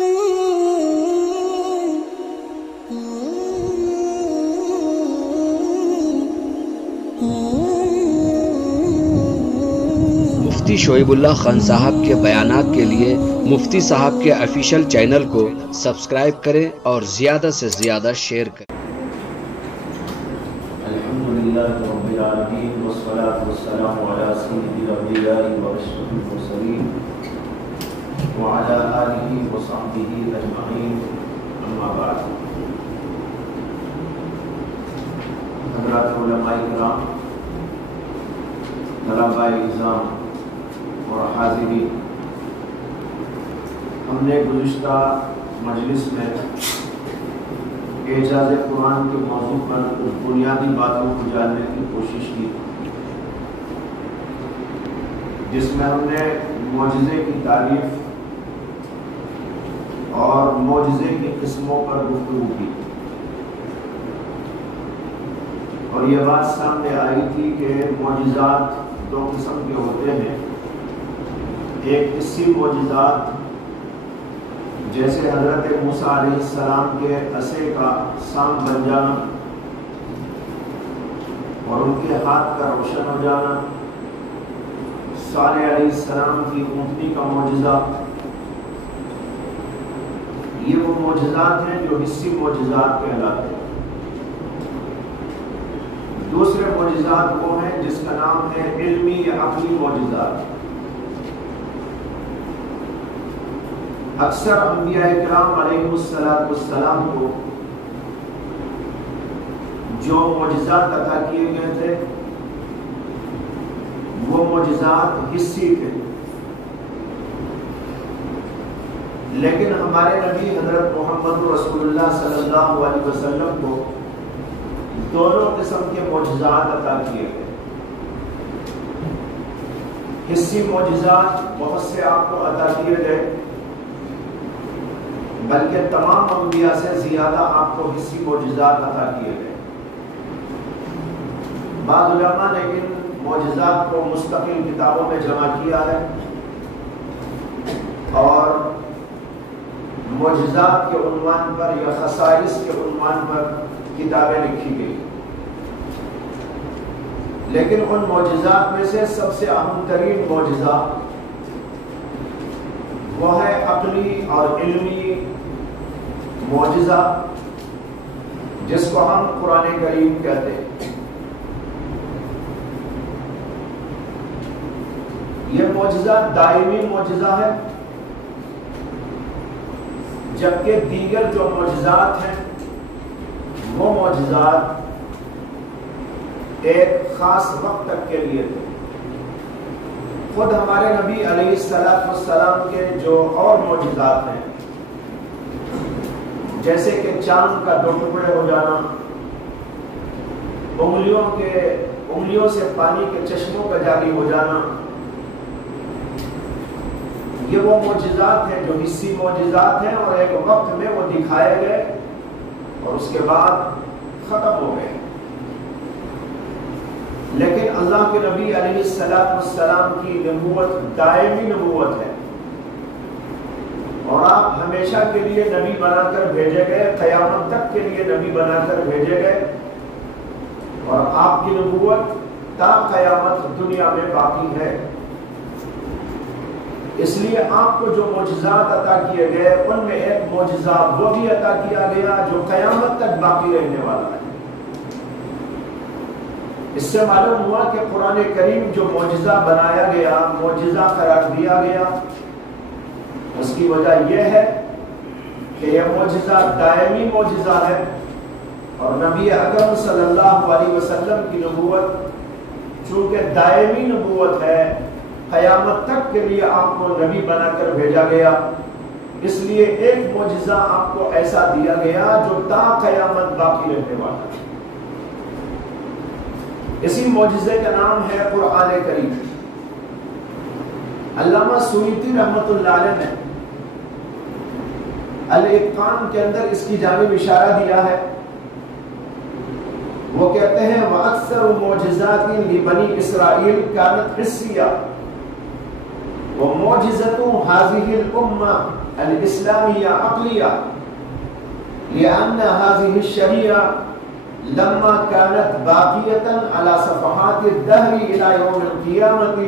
مفتی شعیب اللہ خان صاحب کے بیانات کے لیے مفتی صاحب کے آفیشیل چینل کو سبسکرائب کریں اور زیادہ سے زیادہ شیئر کریں۔ الحمدللہ رب العالمین والصلاة والسلام علی سید الانبیاء واشرف المرسلین وعلی آلہ وصحبہ اجمعین، اما بعد۔ حضرات علماء کرام، طلباء اعزام اور حاضرین، ہم نے گزشتہ مجلس میں اعجاز قرآن کے موضوع پر کچھ بنیادی باتوں کو جاننے کی کوشش کی، جس میں ہم نے معجزے کی تعریف اور معجزے کی قسموں پر گفتگو کی، اور یہ بات سامنے آئی تھی کہ معجزات دو قسم کے ہوتے ہیں۔ ایک حسی معجزات، جیسے حضرت موسیٰ علیہ السلام کے عصے کا سام بن جانا اور ان کے ہاتھ کا روشن ہو جانا، صالح علیہ السلام کی اونٹنی کا معجزہ، یہ وہ معجزات ہیں جو حسی معجزات کہلاتے ہیں۔ دوسرے معجزات وہ ہیں جس کا نام ہے علمی یا عقلی معجزات۔ اکثر انبیاء کرام علیہ السلام کو جو معجزات عطا کیے گئے تھے وہ معجزات حسی تھے، لیکن ہمارے نبی حضرت محمد رسول اللہ صلی اللہ علیہ وسلم کو دونوں قسم کے معجزات عطا کیے گئے۔ حسی معجزات بہت سے آپ کو عطا کیے گئے، بلکہ تمام انبیاء سے زیادہ آپ کو حسی معجزات عطا کیے گئے۔ بعض علماء نے ان معجزات کو مستقل کتابوں میں جمع کیا ہے اور معجزات کے عنوان پر یا خصائص کے عنوان پر کتابیں لکھی گئی، لیکن ان معجزات میں سے سب سے اہم ترین معجزہ وہ ہے عقلی اور علمی معجزہ، جس کو ہم قرآن کریم کہتے ہیں۔ یہ معجزہ دائمی معجزہ ہے، جبکہ دیگر جو معجزات ہیں وہ معجزات ایک خاص وقت تک کے لیے تھے۔ خود ہمارے نبی علیہ السلام کے جو اور معجزات ہیں، جیسے کہ چاند کا دو ٹکڑے ہو جانا، انگلیوں سے پانی کے چشموں کا جاری ہو جانا، یہ وہ معجزات ہیں جو حسی معجزات ہیں اور ایک وقت میں وہ دکھائے گئے اور اس کے بعد ختم ہو گئے۔ لیکن اللہ کے نبی علیہ السلام کی نبوت دائمی نبوت ہے، اور آپ ہمیشہ کے لیے نبی بنا کر بھیجے گئے، قیامت تک کے لیے نبی بنا کر بھیجے گئے، اور آپ کی نبوت تا قیامت دنیا میں باقی ہے۔ اس لیے آپ کو جو معجزات عطا کیے گئے ان میں ایک معجزہ وہ بھی عطا کیا گیا جو قیامت تک باقی رہنے والا ہے۔ اس سے معلوم ہوا کہ قرآن کریم جو معجزہ بنایا گیا، معجزہ قرار دیا گیا، اس کی وجہ یہ ہے کہ یہ معجزہ دائمی معجزہ ہے، اور نبی اکرم صلی اللہ علیہ وسلم کی نبوت چونکہ دائمی نبوت ہے، قیامت تک کے لیے آپ کو نبی بنا کر بھیجا گیا، اس لیے ایک معجزہ آپ کو ایسا دیا گیا جو تا قیامت باقی رہنے والا ہے۔ اسی معجزے کا نام ہے قرآن کریم۔ علامہ سیوطی رحمۃ اللہ علیہ نے الاتقان کے اندر اس کی جانب اشارہ دیا ہے۔ وہ کہتے ہیں وَأَكْثَرُ مُعْجِزَاتٍ لِبَنِي إِسْرَائِيلَ كَانَتْ حِسِّيَّةً وَمُعْجِزَةُ هَذِهِ الْأُمَّةِ الإسلامية عقلية، لأن هذه الشريعة لما كانت باقية على صفحات الدهر إلى يوم القيامة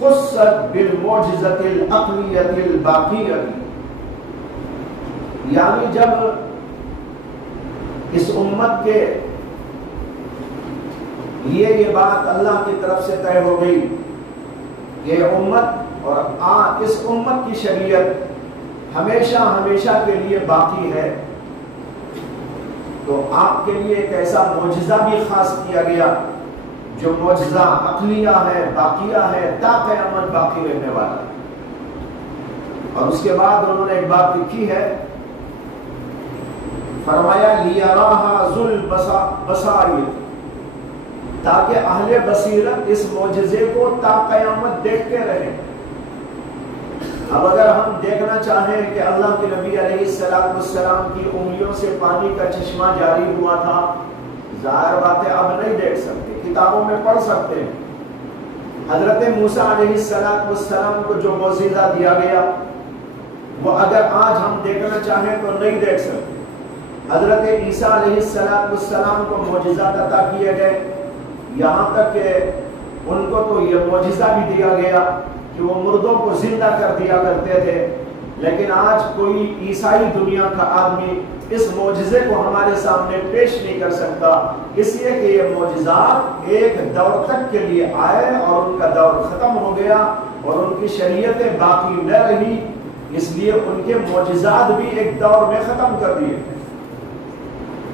خصت بالمعجزة العقلية الباقية. یعنی جب اس امت کے لیے یہ بات اللہ کی طرف سے طے ہو گئی کہ امت اور اس امت کی شریعت ہمیشہ ہمیشہ کے لیے باقی ہے، تو آپ کے لیے ایک ایسا معجزہ بھی خاص کیا گیا جو معجزہ عقلیہ ہے، باقیہ ہے، تا قیامت باقی رہنے والا ہے۔ اور اس کے بعد انہوں نے ایک بات لکھی ہے، فرمایا لیراہا ذو البصائر، تاکہ اہل بصیرت اس معجزے کو تا قیامت دیکھتے رہیں۔ اب اگر ہم دیکھنا چاہیں کہ اللہ کے نبی علیہ السلام کی انگلیوں سے پانی کا چشمہ جاری ہوا تھا، ظاہر بات ہے اب نہیں دیکھ سکتے، کتابوں میں پڑھ سکتے ہیں۔ حضرت موسیٰ علیہ السلام کو جو معجزہ دیا گیا وہ اگر آج ہم دیکھنا چاہیں تو نہیں دیکھ سکتے۔ حضرت عیسیٰ علیہ السلام کو معجزات عطا کیے گئے، یہاں تک کہ ان کو تو یہ معجزہ بھی دیا گیا کہ وہ مردوں کو زندہ کر دیا کرتے تھے، لیکن آج کوئی عیسائی دنیا کا آدمی اس معجزے کو ہمارے سامنے پیش نہیں کر سکتا، اس لیے کہ یہ معجزات ایک دور تک کے لیے آئے اور ان کا دور ختم ہو گیا اور ان کی شریعتیں باقی نہ رہی، اس لیے ان کے معجزات بھی ایک دور میں ختم کر دیے۔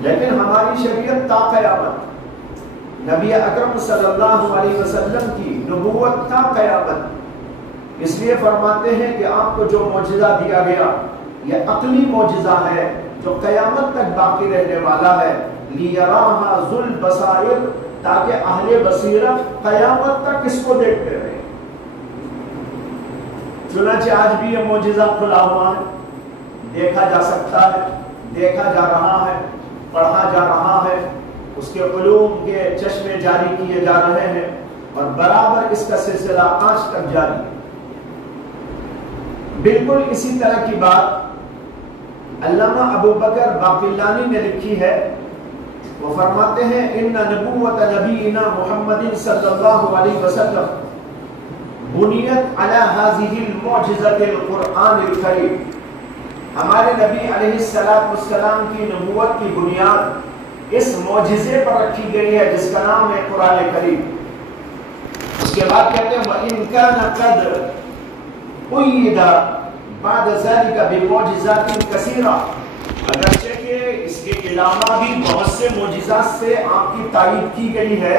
لیکن ہماری شریعت تا قیامت، نبی اکرم صلی اللہ علیہ وسلم کی نبوت تا قیامت، اس لیے فرماتے ہیں کہ آپ کو جو معجزہ دیا گیا یہ عقلی معجزہ ہے جو قیامت تک باقی رہنے والا ہے، لیراہا ذو البصائر، تاکہ اہل بصیرت قیامت تک اس کو دیکھتے رہیں۔ چنانچہ آج بھی یہ معجزہ کھلا ہوا ہے، دیکھا جا سکتا ہے، دیکھا جا رہا ہے، پڑھا جا رہا ہے، اس کے علوم کے چشمے جاری کیے جا رہے ہیں اور برابر اس کا سلسلہ آج تک جاری ہے۔ بالکل اسی طرح کی بات علامہ ابو بکر باقلانی نے لکھی ہے، وہ فرماتے ہیں ان نبوت نبینا محمد صلی اللہ علیہ وسلم بنیت علی هذه المعجزۃ القرآن الکریم، ہمارے نبی علیہ السلام کی نبوت کی بنیاد اس معجزے پر رکھی گئی ہے جس کا نام ہے قرآن کریم۔ اس کے بعد کہتے ہیں وَإِن كَانَ قَدْ قُيِّدَ بعد ذلك بمعجزات كثيرة، اگرچہ کہ اس کے علاوہ بھی بہت سے معجزات سے آپ کی تائید کی گئی ہے،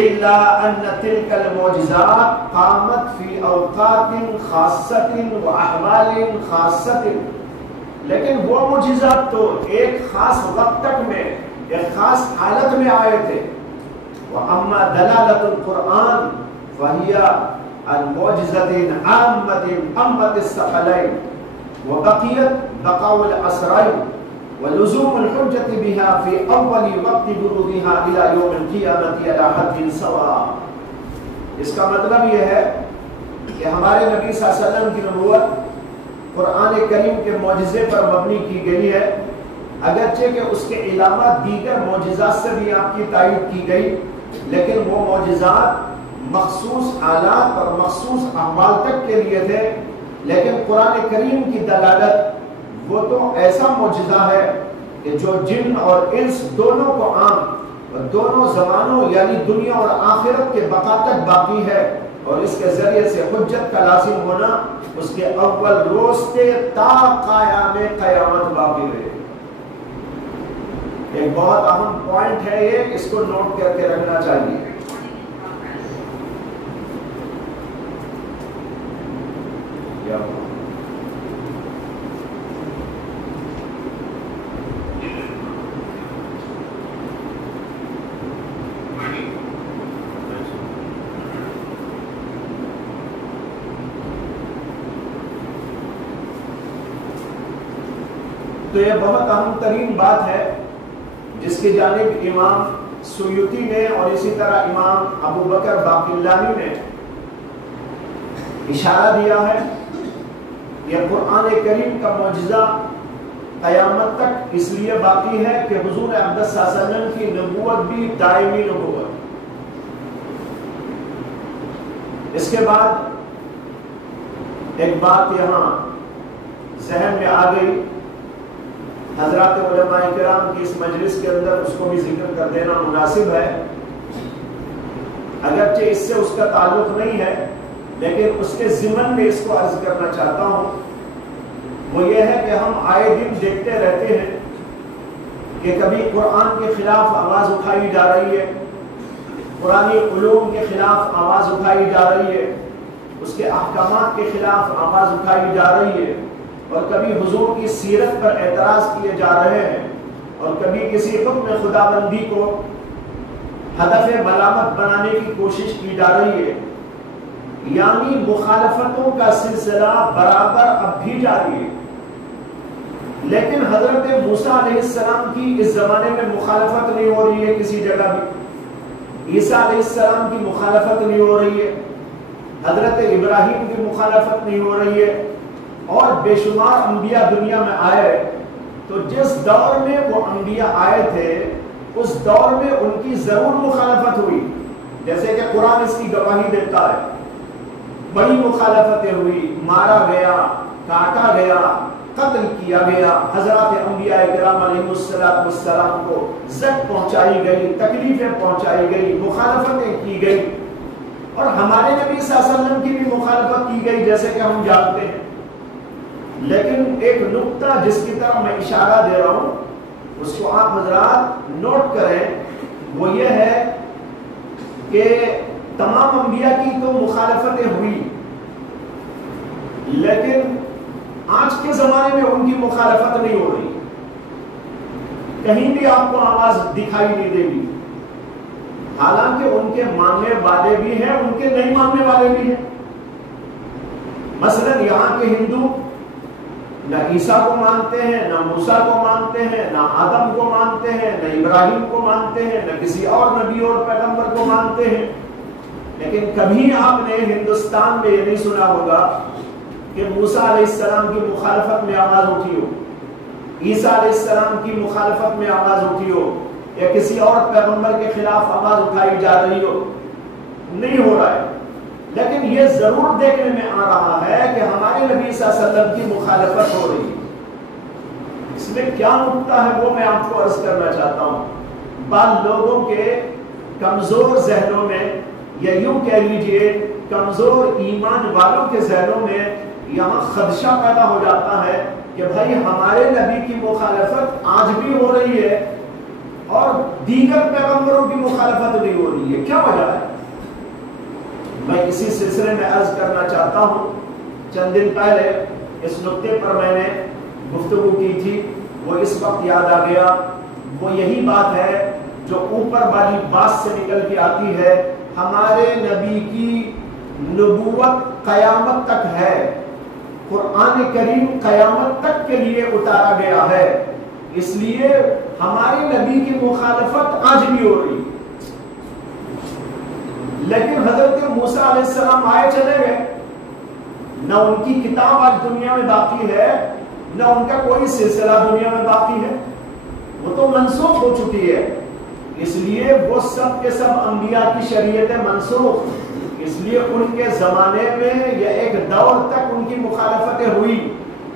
الا ان تلك المعجزات قامت في اوقات خاصة واحوال خاصة، لیکن وہ معجزات تو ایک خاص وقت تک میں ایک خاص حالت میں آئے تھے۔ واما دلالة القرآن فهي المعجزة عامة أمة الثقلين، وبقيت بقاء الأسرين ولزوم الحجة بها في أول وقت بروزها إلى يوم القيامة على حد سواء۔ اس کا مطلب یہ ہے کہ ہمارے نبی صلی اللہ علیہ وسلم کی نبوت قرآن کریم کے معجزے پر مبنی کی گئی ہے، اگرچہ کہ اس کے علاوہ دیگر معجزات سے بھی آپ کی تائید کی گئی، لیکن وہ معجزات مخصوص حالات اور مخصوص احوال تک کے لیے تھے۔ لیکن قرآن کریم کی دلالت وہ تو ایسا معجزہ ہے کہ جو جن اور انس دونوں کو عام اور دونوں زمانوں یعنی دنیا اور آخرت کے بقا تک باقی ہے، اور اس کے ذریعے سے حجت کا لازم ہونا اس کے اول روز سے تا قیام قیامت باقی رہے۔ ایک بہت اہم پوائنٹ ہے یہ، اس کو نوٹ کر کے رکھنا چاہیے۔ تو یہ بہت اہم ترین بات ہے جس کی جانب امام سیوطی نے اور اسی طرح امام ابو بکر باقلانی نے اشارہ دیا ہے یہ قرآن کریم کا معجزہ قیامت تک اس لیے باقی ہے کہ حضور اقدس صلی اللہ علیہ وسلم کی نبوت بھی دائمی نبوت. اس کے بعد ایک بات یہاں ذہن میں آ گئی، حضرات علماء کرام کی اس مجلس کے اندر اس کو بھی ذکر کر دینا مناسب ہے، اگرچہ اس سے اس کا تعلق نہیں ہے لیکن اس کے ضمن میں اس کو عرض کرنا چاہتا ہوں. وہ یہ ہے کہ ہم آئے دن دیکھتے رہتے ہیں کہ کبھی قرآن کے خلاف آواز اٹھائی جا رہی ہے، قرآنی علوم کے خلاف آواز اٹھائی جا رہی ہے، اس کے احکامات کے خلاف آواز اٹھائی جا رہی ہے، اور کبھی حضور کی سیرت پر اعتراض کیے جا رہے ہیں، اور کبھی کسی حکم خداوندی کو ہدف ملامت بنانے کی کوشش کی جا رہی ہے. یعنی مخالفتوں کا سلسلہ برابر اب بھی جاری ہے. لیکن حضرت موسیٰ علیہ السلام کی اس زمانے میں مخالفت نہیں ہو رہی ہے کسی جگہ بھی، عیسیٰ علیہ السلام کی مخالفت نہیں ہو رہی ہے، حضرت ابراہیم کی مخالفت نہیں ہو رہی ہے، اور بے شمار انبیاء دنیا میں آئے. تو جس دور میں وہ انبیاء آئے تھے اس دور میں ان کی ضرور مخالفت ہوئی، جیسے کہ قرآن اس کی گواہی دیتا ہے. بڑی مخالفتیں ہوئی، مارا گیا، کاٹا گیا، قتل کیا گیا، حضرات انبیاء کرام علیہ السلام کو زد پہنچائی گئی، تکلیفیں پہنچائی گئی، مخالفتیں کی گئی، اور ہمارے نبی صلی اللہ علیہ وسلم کی بھی مخالفت کی گئی جیسے کہ ہم جانتے ہیں. لیکن ایک نقطہ جس کی طرف میں اشارہ دے رہا ہوں اس کو آپ حضرات نوٹ کریں، وہ یہ ہے کہ تمام انبیاء کی تو مخالفتیں ہوئی، لیکن آج کے زمانے میں ان کی مخالفت نہیں ہو رہی. کہیں بھی آپ کو آواز دکھائی نہیں دے گی، حالانکہ ان کے ماننے والے بھی ہیں، ان کے نہیں ماننے والے بھی ہیں. مثلا یہاں کے ہندو نہ عیسیٰ کو مانتے ہیں، نہ موسیٰ کو مانتے ہیں، نہ آدم کو مانتے ہیں، نہ ابراہیم کو مانتے ہیں، نہ کسی اور نبی اور پیغمبر کو مانتے ہیں. لیکن کبھی آپ نے ہندوستان میں یہ نہیں سنا ہوگا کہ موسیٰ علیہ السلام کی مخالفت میں آواز اٹھی ہو، عیسیٰ علیہ السلام کی مخالفت میں آواز اٹھی ہو، یا کسی اور پیغمبر کے خلاف آواز اٹھائی جا رہی ہو. نہیں ہو رہا ہے. لیکن یہ ضرور دیکھنے میں آ رہا ہے کہ ہمارے نبی صلی اللہ علیہ وسلم کی مخالفت ہو رہی ہے. اس میں کیا نقطہ ہے وہ میں آپ کو عرض کرنا چاہتا ہوں. بعض لوگوں کے کمزور ذہنوں میں، یا یوں کہہ لیجئے کمزور ایمان والوں کے ذہنوں میں یہاں خدشہ پیدا ہو جاتا ہے کہ بھائی ہمارے نبی کی مخالفت آج بھی ہو رہی ہے اور دیگر پیغمبروں کی مخالفت نہیں ہو رہی ہے، کیا وجہ ہے؟ میں اسی سلسلے میں عرض کرنا چاہتا ہوں. چند دن پہلے اس نقطے پر میں نے گفتگو کی تھی، وہ اس وقت یاد آ گیا. وہ یہی بات ہے جو اوپر والی بات سے نکل کے آتی ہے. ہمارے نبی کی نبوت قیامت تک ہے، قرآن کریم قیامت تک کے لیے اتارا گیا ہے، اس لیے ہمارے نبی کی مخالفت آج بھی ہو رہی. لیکن حضرت موسیٰ علیہ السلام آئے چلے گئے، نہ ان کی کتاب آج دنیا میں باقی ہے، نہ ان کا کوئی سلسلہ دنیا میں باقی ہے، وہ تو منسوخ ہو چکی ہے. اس لیے وہ سب کے سب انبیاء کی شریعتیں منسوخ، اس لیے ان کے زمانے میں یا ایک دور تک ان کی مخالفتیں ہوئی،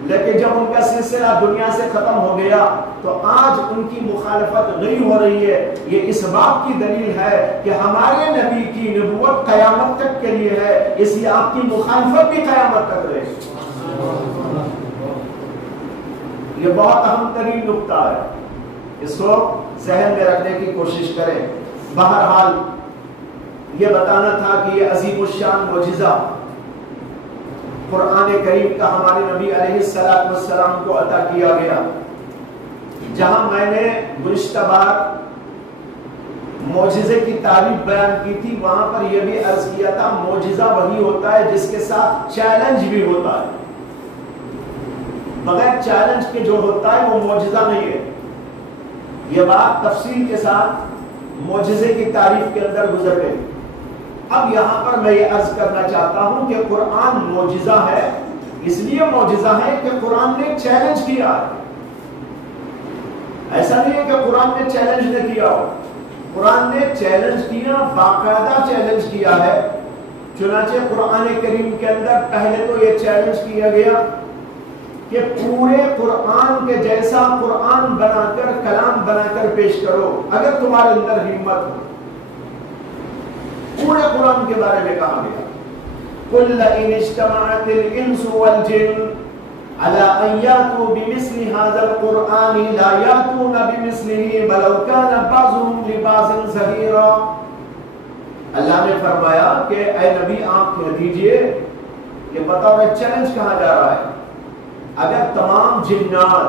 لیکن جب ان کا سلسلہ دنیا سے ختم ہو گیا تو آج ان کی مخالفت نہیں ہو رہی ہے. یہ اس بات کی دلیل ہے کہ ہمارے نبی کی نبوت قیامت تک کے لیے ہے، اس لیے آپ کی مخالفت بھی قیامت تک رہے. یہ بہت اہم ترین نقطہ ہے، اس کو ذہن میں رکھنے کی کوشش کریں. بہرحال یہ بتانا تھا کہ یہ عظیم الشان معجزہ قرآن کریم کا ہمارے نبی علیہ السلام کو عطا کیا گیا. جہاں میں نے گزشتہ بار معجزے کی تعریف بیان کی تھی، وہاں پر یہ بھی عرض کیا تھا معجزہ وہی ہوتا ہے جس کے ساتھ چیلنج بھی ہوتا ہے. بغیر چیلنج کے جو ہوتا ہے وہ معجزہ نہیں ہے. یہ بات تفصیل کے ساتھ معجزے کی تعریف کے اندر گزر گئی. اب یہاں پر میں یہ عرض کرنا چاہتا ہوں کہ قرآن معجزہ ہے، اس لیے معجزہ ہے کہ قرآن نے چیلنج کیا. ایسا نہیں ہے کہ قرآن نے چیلنج نہ کیا ہو. قرآن نے چیلنج کیا، باقاعدہ چیلنج کیا ہے. چنانچہ قرآن کریم کے اندر پہلے تو یہ چیلنج کیا گیا کہ پورے قرآن کے جیسا قرآن بنا کر، کلام بنا کر پیش کرو اگر تمہارے اندر ہمت ہو. پورے قرآن کے بارے میں کہا گیا قُلْ لَئِنِ اجْتَمَعَتِ الْإِنسُ وَالْجِنُّ عَلَىٰ أَن يَأْتُوا بِمِثْلِ هَٰذَا الْقُرْآنِ لَا يَأْتُونَ بِمِثْلِهِ وَلَوْ كَانَ بَعْضُهُمْ لِبَعْضٍ ظَهِيرًا. اللہ نے فرمایا کہ اے نبی آپ کہہ دیجئے کہ بطور چیلنج کہا جا رہا ہے اگر تمام جنات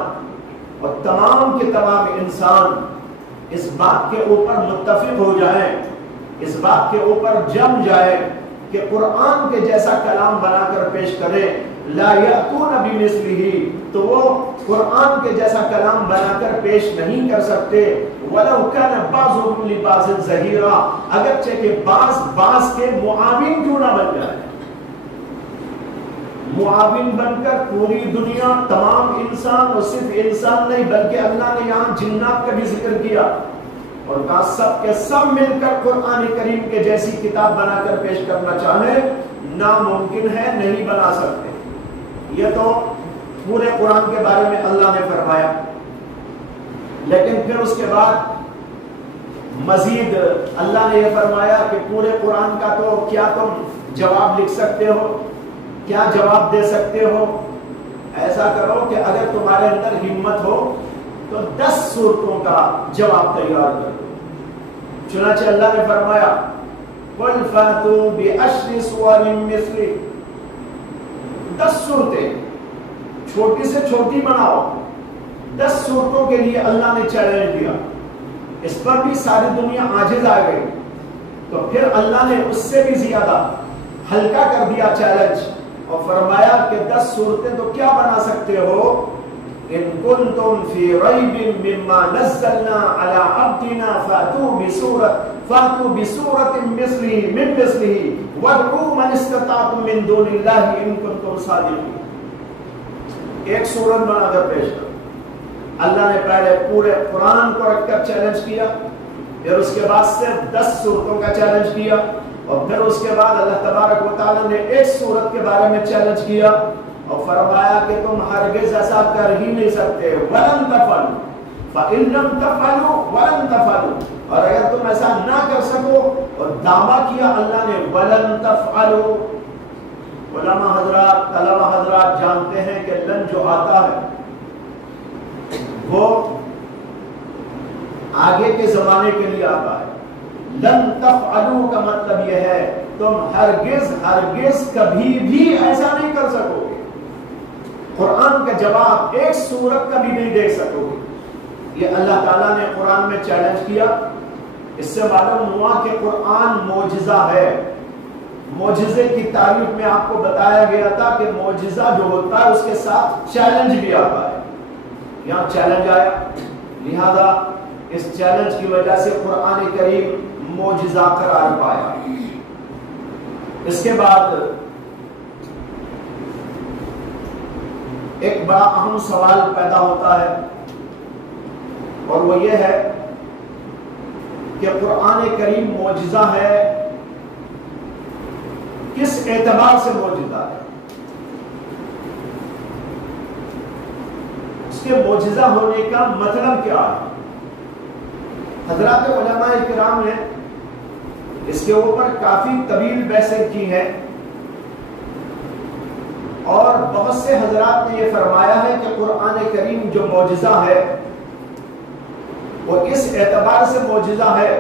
اور تمام کے تمام انسان اس بات کے اوپر متفق ہو جائیں، اس بات کے اوپر جم جائیں کہ قرآن کے جیسا کلام بنا کر پیش کریں، لا یأتون بمثلہ، تو وہ قرآن کے جیسا کلام بنا کر پیش نہیں کر سکتے. وَلَوْ كَانَ بَعْضُهُمْ لِبَعْضٍ ظَهِيرًا، اگرچہ کہ بعض کے معاون کیوں نہ بن جائے. معاون بن کر پوری دنیا، تمام انسان، اور صرف انسان نہیں بلکہ اللہ نے یہاں جنات کا بھی ذکر کیا اور کہا سب کے سب مل کر قرآن کریم کے جیسی کتاب بنا کر پیش کرنا چاہیں ناممکن ہے، نہیں بنا سکتے. یہ تو پورے قرآن کے بارے میں اللہ نے فرمایا. لیکن پھر اس کے بعد مزید اللہ نے یہ فرمایا کہ پورے قرآن کا تو کیا تم جواب لکھ سکتے ہو، کیا جواب دے سکتے ہو؟ ایسا کرو کہ اگر تمہارے اندر ہمت ہو تو 10 سورتوں کا جواب تیار کر دو. چنانچہ اللہ نے فرمایا قُلْ فَأْتُوا بِعَشْرِ سُوَرٍ مِثْلِهِ، 10 صورتیں چھوٹی سے چھوٹی بناؤ. 10 صورتوں کے لیے اللہ نے چیلنج دیا. اس پر بھی ساری دنیا عاجز آ گئی تو پھر اللہ نے اس سے بھی زیادہ ہلکا کر دیا چیلنج اور فرمایا کہ 10 صورتیں تو کیا بنا سکتے ہو؟ ان کنتم فی ریب مما نزلنا علی عبدنا فاتوا بسورۃ من مثلہ وادعوا من استطعتم من دون اللہ ان کنتم صادقین. ایک سورت بنا کر پیش کرو. اللہ نے پہلے پورے قرآن کو رکھ کر چیلنج کیا، پھر اس کے بعد صرف 10 صورتوں کا چیلنج کیا، اور پھر اس کے بعد اللہ تبارک و تعالیٰ نے ایک سورت کے بارے میں چیلنج کیا اور فرمایا کہ تم ہرگز ایسا کر ہی نہیں سکتے. وَلَن تَفْعَلُوا فَإِن لَّمْ تَفْعَلُوا وَلَن تَفْعَلُوا، اور اگر تم ایسا نہ کر سکو، اور دعویٰ کیا اللہ نے وَلَن تَفْعَلُوا. علماء حضرات، طلبہ حضرات جانتے ہیں کہ لن جو آتا ہے وہ آگے کے زمانے کے لیے آتا ہے. لن تفعلوا کا مطلب یہ ہے تم ہرگز کبھی بھی ایسا نہیں کر سکو گے. قرآن کا جواب ایک سورت کا بھی نہیں دیکھ سکو گے. یہ اللہ تعالیٰ نے قرآن میں چیلنج کیا. اس سے معلوم ہوا کہ قرآن معجزہ ہے. معجزے کی تعریف میں آپ کو بتایا گیا تھا کہ معجزہ جو ہوتا ہے اس کے ساتھ چیلنج بھی آتا ہے. یہاں چیلنج آیا، لہذا اس چیلنج کی وجہ سے قرآن کریم معجزہ قرار پایا. اس کے بعد ایک بڑا اہم سوال پیدا ہوتا ہے اور وہ یہ ہے کہ قرآن کریم معجزہ ہے، کس اعتبار سے معجزہ ہے؟ اس کے معجزہ ہونے کا مطلب کیا ہے؟ حضرات علماء کرام نے اس کے اوپر کافی طویل بحثیں کی ہیں اور بہت سے حضرات نے یہ فرمایا ہے کہ قرآن کریم جو معجزہ ہے وہ اس اعتبار سے معجزہ ہے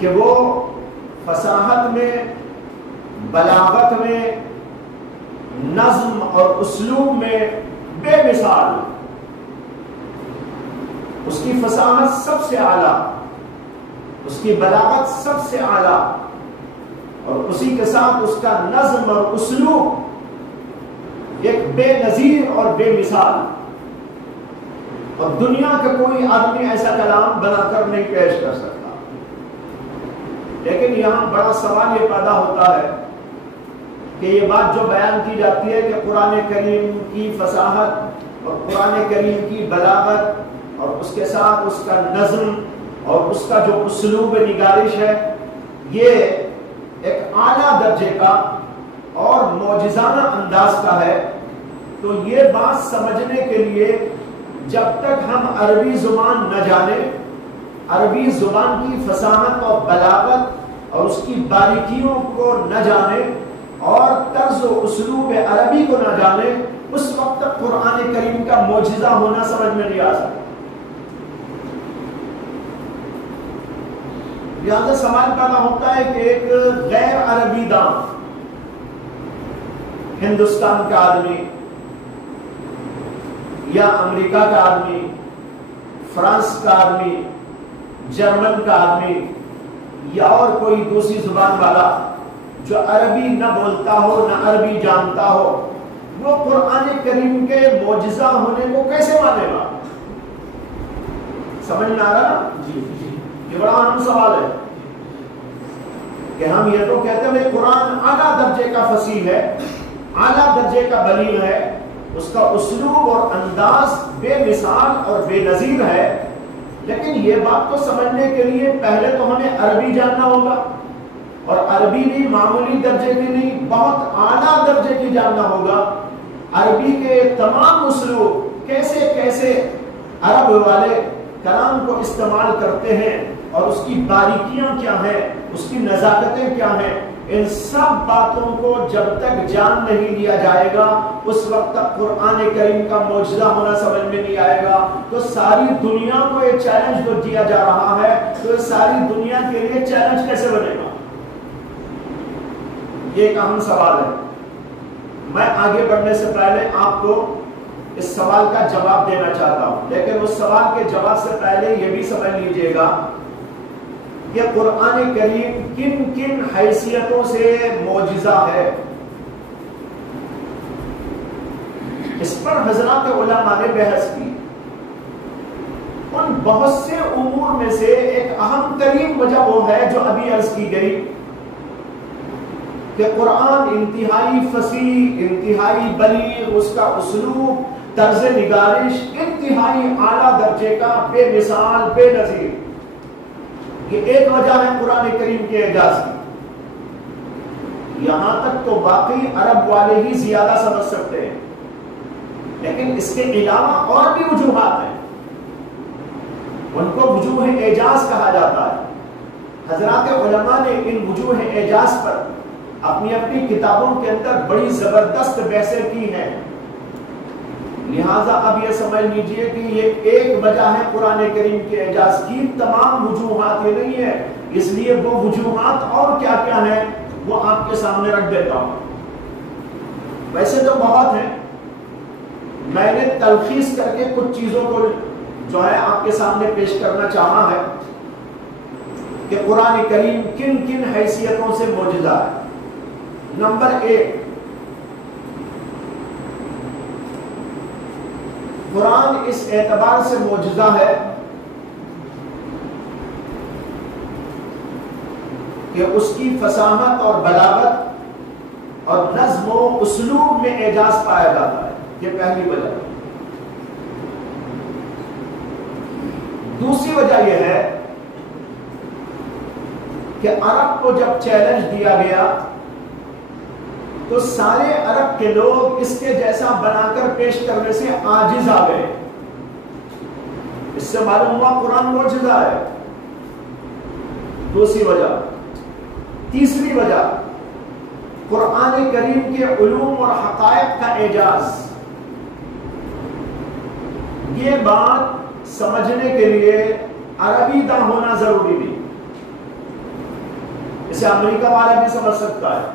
کہ وہ فصاحت میں، بلاغت میں، نظم اور اسلوب میں بے مثال. اس کی فصاحت سب سے اعلیٰ، اس کی بلاغت سب سے اعلیٰ، اور اسی کے ساتھ اس کا نظم اور اسلوب ایک بے نظیر اور بے مثال. اور دنیا کا کوئی آدمی ایسا کلام بنا کر نہیں پیش کر سکتا. لیکن یہاں بڑا سوال یہ پیدا ہوتا ہے کہ یہ بات جو بیان کی جاتی ہے کہ قرآن کریم کی فصاحت اور قرآن کریم کی بلاغت اور اس کے ساتھ اس کا نظم اور اس کا جو اسلوب نگارش ہے یہ ایک اعلیٰ درجے کا اور معجزانہ انداز کا ہے، تو یہ بات سمجھنے کے لیے جب تک ہم عربی زبان نہ جانیں، عربی زبان کی فصاحت اور بلاغت اور اس کی باریکیوں کو نہ جانیں اور طرز و اسلوب عربی کو نہ جانیں، اس وقت تک قرآن کریم کا معجزہ ہونا سمجھ میں نہیں آ سکتا۔ لہذا سوال پیدا ہوتا ہے کہ ایک غیر عربی دان، ہندوستان کا آدمی یا امریکہ کا آدمی، فرانس کا آدمی، جرمن کا آدمی یا اور کوئی دوسری زبان والا جو عربی نہ بولتا ہو نہ عربی جانتا ہو، وہ قرآن کریم کے معجزہ ہونے کو کیسے مانے گا؟ سمجھ میں آ رہا؟ جی یہ بڑا اہم سوال ہے کہ ہم یہ تو کہتے ہیں قرآن اعلیٰ درجے کا فصیح ہے، اعلیٰ درجے کا بلیغ ہے، اس کا اسلوب اور انداز بے مثال اور بے نظیر ہے، لیکن یہ بات تو سمجھنے کے لیے پہلے تو ہمیں عربی جاننا ہوگا، اور عربی بھی معمولی درجے کی نہیں، بہت اعلیٰ درجے کی جاننا ہوگا۔ عربی کے تمام اسلوب کیسے کیسے عرب والے کلام کو استعمال کرتے ہیں اور اس کی باریکیاں کیا ہیں، اس کی نزاکتیں کیا ہیں، ان سب باتوں کو جب تک جان نہیں لیا جائے گا اس وقت تک قرآن کریم کا معجزہ ہونا سمجھ میں نہیں آئے گا۔ تو ساری دنیا کو یہ چیلنج جو دیا جا رہا ہے تو یہ ساری دنیا کے لیے چیلنج کیسے بنے گا؟ یہ ایک اہم سوال ہے۔ میں آگے بڑھنے سے پہلے آپ کو اس سوال کا جواب دینا چاہتا ہوں، لیکن اس سوال کے جواب سے پہلے یہ بھی سمجھ لیجئے گا کہ قرآن کریم کن کن حیثیتوں سے معجزہ ہے۔ اس پر حضرات علماء نے بحث کی۔ ان بہت سے امور میں سے ایک اہم ترین وجہ وہ ہے جو ابھی عرض کی گئی کہ قرآن انتہائی فصیح، انتہائی بلیغ، اس کا اسلوب، طرز نگارش انتہائی اعلیٰ درجے کا، بے مثال، بے نظیر۔ یہ ایک وجہ ہے قرآن کریم کے اعجاز کی۔ یہاں تک تو باقی عرب والے ہی زیادہ سمجھ سکتے ہیں، لیکن اس کے علاوہ اور بھی وجوہات ہیں، ان کو وجوہ اعجاز کہا جاتا ہے۔ حضرات علماء نے ان وجوہ اعجاز پر اپنی اپنی کتابوں کے اندر بڑی زبردست بحثیں کی ہیں، لہٰذا اب یہ سمجھ لیجئے کہ یہ ایک وجہ ہے قرآن کریم کے اعجاز کی، تمام وجوہات یہ نہیں ہے، اس لیے وہ وجوہات اور کیا کیا ہیں وہ آپ کے سامنے رکھ دیتا ہوں۔ ویسے تو بہت ہیں، میں نے تلخیص کر کے کچھ چیزوں کو جو ہے آپ کے سامنے پیش کرنا چاہا ہے کہ قرآن کریم کن کن حیثیتوں سے معجزہ ہے۔ نمبر ایک، قرآن اس اعتبار سے معجزہ ہے کہ اس کی فصاحت اور بلاغت اور نظم و اسلوب میں اعجاز پایا جاتا ہے، یہ پہلی وجہ۔ دوسری وجہ یہ ہے کہ عرب کو جب چیلنج دیا گیا تو سارے عرب کے لوگ اس کے جیسا بنا کر پیش کرنے سے عاجز آ گئے۔ اس سے معلوم ہوا قرآن معجزہ ہے، دوسری وجہ۔ تیسری وجہ، قرآن کریم کے علوم اور حقائق کا اعجاز۔ یہ بات سمجھنے کے لیے عربی داں ہونا ضروری نہیں، اسے امریکہ والا بھی سمجھ سکتا ہے،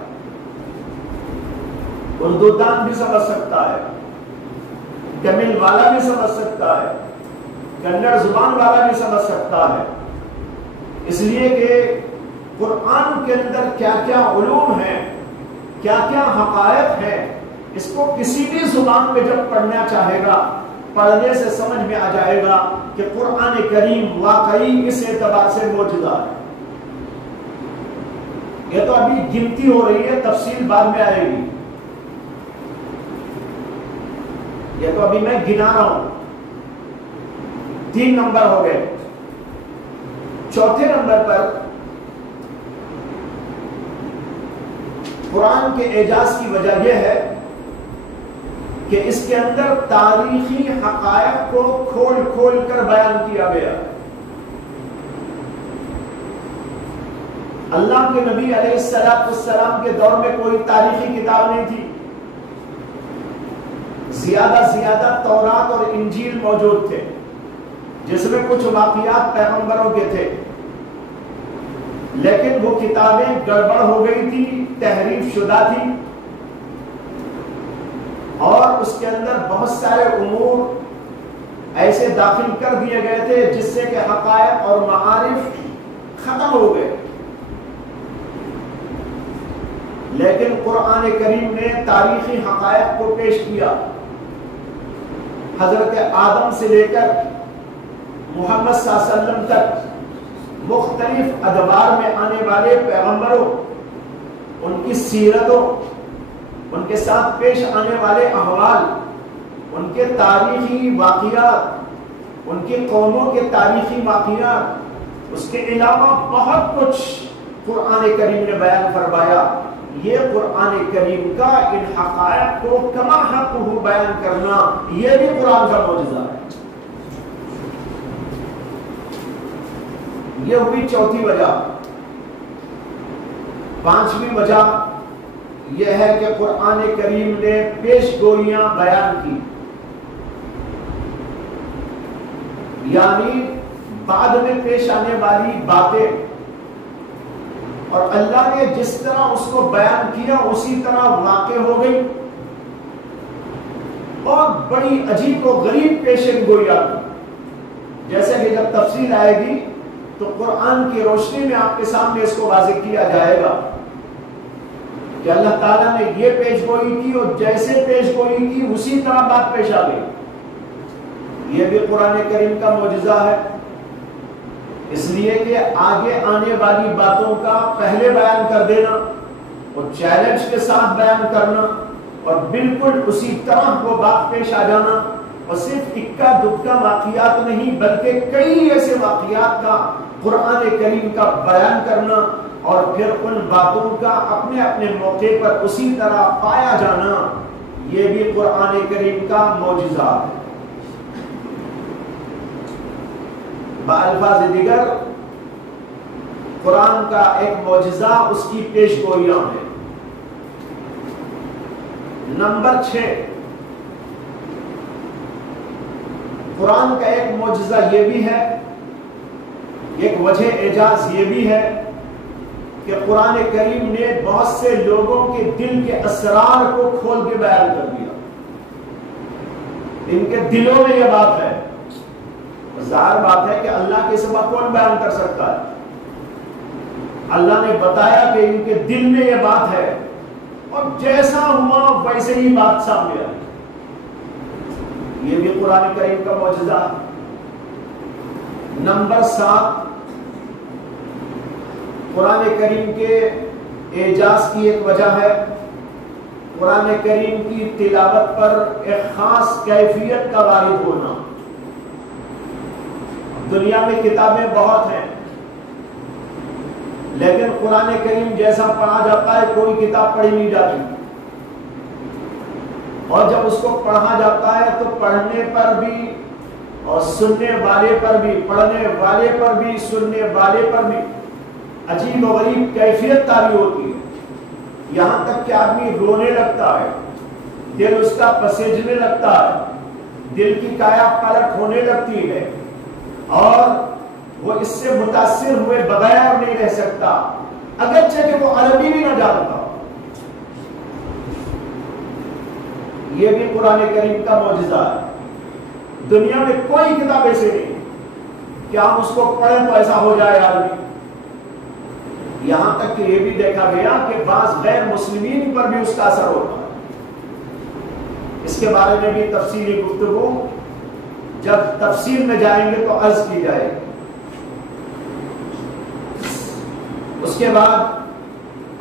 اردو دان بھی سمجھ سکتا ہے، تمل والا بھی سمجھ سکتا ہے، کنڑ زبان والا بھی سمجھ سکتا ہے، اس لیے کہ قرآن کے اندر کیا کیا علوم ہیں، کیا کیا حقائق ہیں، اس کو کسی بھی زبان پہ جب پڑھنا چاہے گا پڑھنے سے سمجھ میں آ جائے گا کہ قرآن کریم واقعی اس اعتبار سے معجزہ ہے۔ یہ تو ابھی گنتی ہو رہی ہے، تفصیل بعد میں آئے گی، یہ تو ابھی میں گنا رہا ہوں۔ 3 نمبر ہو گئے۔ چوتھے نمبر پر قرآن کے اعجاز کی وجہ یہ ہے کہ اس کے اندر تاریخی حقائق کو کھول کھول کر بیان کیا گیا۔ اللہ کے نبی علیہ السلام کے دور میں کوئی تاریخی کتاب نہیں تھی، زیادہ تورات اور انجیل موجود تھے جس میں کچھ واقعات پیغمبروں کے تھے، لیکن وہ کتابیں گڑبڑ ہو گئی تھی، تحریف شدہ تھی، اور اس کے اندر بہت سارے امور ایسے داخل کر دیے گئے تھے جس سے کہ حقائق اور معارف ختم ہو گئے۔ لیکن قرآن کریم نے تاریخی حقائق کو پیش کیا۔ حضرت آدم سے لے کر محمد صلی اللہ علیہ وسلم تک مختلف ادوار میں آنے والے پیغمبروں، ان کی سیرتوں، ان کے ساتھ پیش آنے والے احوال، ان کے تاریخی واقعات، ان کی قوموں کے تاریخی واقعات، اس کے علاوہ بہت کچھ قرآن کریم نے بیان فرمایا۔ یہ قرآن کریم کا ان حقائق کو کما حق بیان کرنا، یہ بھی قرآن کا معجزہ ہے۔ یہ ہوئی چوتھی وجہ۔ پانچویں وجہ یہ ہے کہ قرآن کریم نے پیش گوئیاں بیان کی، یعنی بعد میں پیش آنے والی باتیں، اور اللہ نے جس طرح اس کو بیان کیا اسی طرح واقع ہو گئی، اور بڑی عجیب و غریب پیشن گوئی آتی۔ جیسے کہ جب تفصیل آئے گی تو قرآن کی روشنی میں آپ کے سامنے اس کو واضح کیا جائے گا کہ اللہ تعالیٰ نے یہ پیش گوئی کی، اور جیسے پیش گوئی کی اسی طرح بات پیش آ گئی۔ یہ بھی قرآن کریم کا معجزہ ہے، اس لیے کہ آگے آنے والی باتوں کا پہلے بیان کر دینا، اور چیلنج کے ساتھ بیان کرنا، اور بالکل اسی طرح وہ بات پیش آ جانا، اور صرف اکا دکا واقعات نہیں بلکہ کئی ایسے واقعات کا قرآن کریم کا بیان کرنا، اور پھر ان باتوں کا اپنے اپنے موقع پر اسی طرح پایا جانا، یہ بھی قرآن کریم کا معجزہ ہے۔ بالفاظ دیگر قرآن کا ایک معجزہ اس کی پیش گوئیاں ہیں۔ نمبر 6، قرآن کا ایک معجزہ یہ بھی ہے، ایک وجہ اعجاز یہ بھی ہے کہ قرآن کریم نے بہت سے لوگوں کے دل کے اسرار کو کھول کے بیان کر دیا۔ ان کے دلوں میں یہ بات ہے، ظاہر بات ہے کہ اللہ کے سوا کون بیان کر سکتا ہے۔ اللہ نے بتایا کہ ان کے دل میں یہ بات ہے، اور جیسا ہوا ویسے ہی بات سامنے آئی۔ یہ بھی قرآن کریم کا معجزہ ہے۔ نمبر 7، قرآن کریم کے اعجاز کی ایک وجہ ہے قرآن کریم کی تلاوت پر ایک خاص کیفیت کا وارد ہونا۔ دنیا میں کتابیں بہت ہیں، لیکن قرآن کریم جیسا پڑھا جاتا ہے کوئی کتاب پڑھی نہیں جاتی، اور جب اس کو پڑھا جاتا ہے تو پڑھنے پر بھی اور سننے والے پر بھی، پڑھنے والے پر بھی، سننے والے پر بھی عجیب و غریب کیفیت طاری ہوتی ہے، یہاں تک کہ آدمی رونے لگتا ہے، دل اس کا پسیجنے لگتا ہے، دل کی کایا پلٹ ہونے لگتی ہے، اور وہ اس سے متاثر ہوئے بغیر نہیں رہ سکتا، اگرچہ کہ وہ عربی بھی نہ جانتا۔ یہ بھی قرآن کریم کا معجزہ ہے۔ دنیا میں کوئی کتاب ایسے نہیں کہ ہم اس کو پڑھیں تو ایسا ہو جائے عربی۔ یہاں تک کہ یہ بھی دیکھا گیا کہ بعض غیر مسلمین پر بھی اس کا اثر ہوتا ہے۔ اس کے بارے میں بھی تفصیلی گفتگو جب تفصیل میں جائیں گے تو عرض کی جائے گی۔ اس کے بعد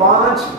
5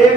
1,